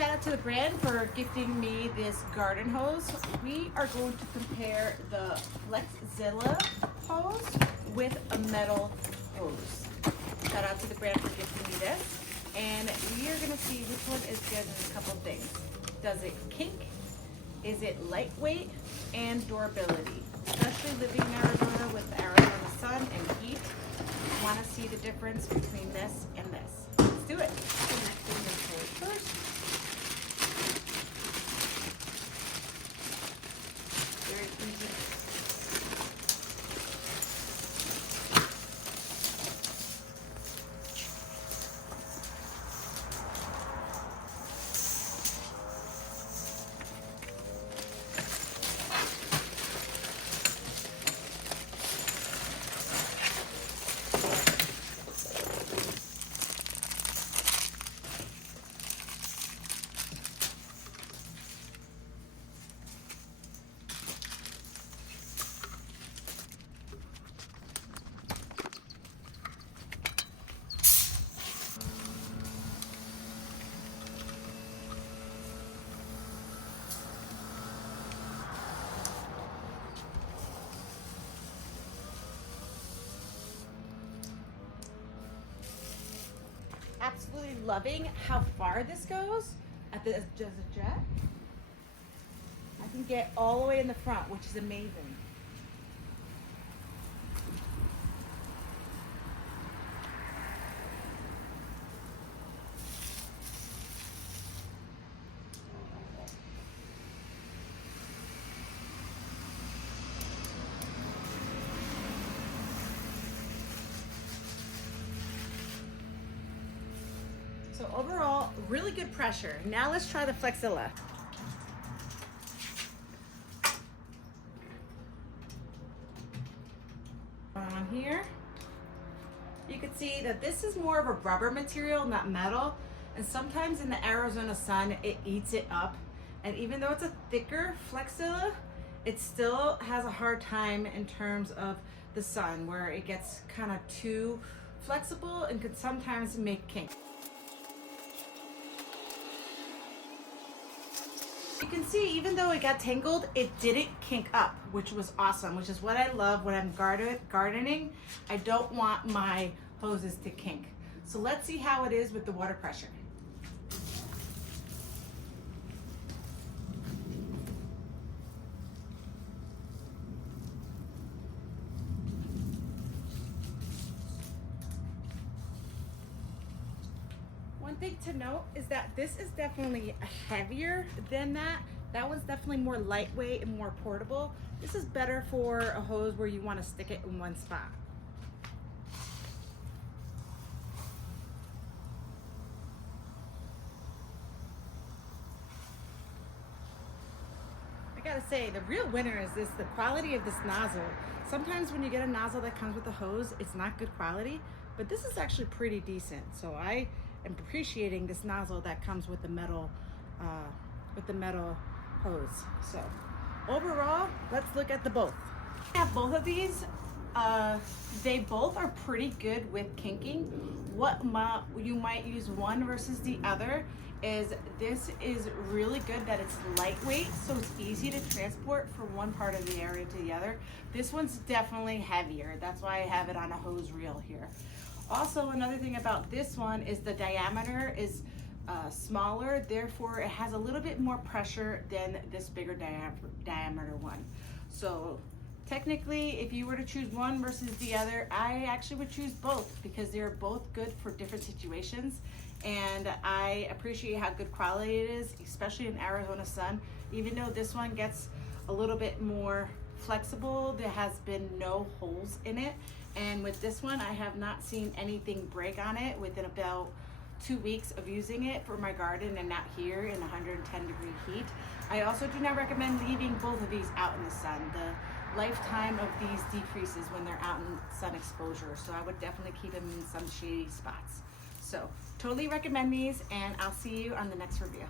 shout out to the brand for gifting me this garden hose. We are going to compare the Flexzilla hose with a metal hose. Shout out to the brand for gifting me this. And we are going to see which one is good in a couple of things. Does it kink? Is it lightweight? And durability. Especially living in Arizona with Arizona sun and heat, you want to see the difference between this and this. Let's do it. First. Very easy. Absolutely loving how far this goes at the just a jet. I can get all the way in the front, which is amazing. So overall, really good pressure. Now let's try the Flexzilla. On here, you can see that this is more of a rubber material, not metal. And sometimes in the Arizona sun, it eats it up. And even though it's a thicker Flexzilla, it still has a hard time in terms of the sun, where it gets kind of too flexible and could sometimes make kink. You can see, even though it got tangled, it didn't kink up, which was awesome, which is what I love when I'm gardening. I don't want my hoses to kink. So let's see how it is with the water pressure. One thing to note is that this is definitely heavier than that. That one's definitely more lightweight and more portable. This is better for a hose where you want to stick it in one spot. I gotta say, the real winner is the quality of this nozzle. Sometimes when you get a nozzle that comes with a hose, it's not good quality, but this is actually pretty decent. So I am appreciating this nozzle that comes with the metal hose. So overall, let's look at the both. I have both of these. They both are pretty good with kinking. What you might use one versus the other is this is really good that it's lightweight, so it's easy to transport from one part of the area to the other. This one's definitely heavier. That's why I have it on a hose reel here. Also, another thing about this one is the diameter is smaller, therefore it has a little bit more pressure than this bigger diameter one. So technically, if you were to choose one versus the other, I actually would choose both because they're both good for different situations. And I appreciate how good quality it is, especially in Arizona sun. Even though this one gets a little bit more flexible, there has been no holes in it. And with this one, I have not seen anything break on it within about 2 weeks of using it for my garden and not here in 110-degree heat. I also do not recommend leaving both of these out in the sun. The lifetime of these decreases when they're out in sun exposure. So I would definitely keep them in some shady spots. So totally recommend these, and I'll see you on the next review.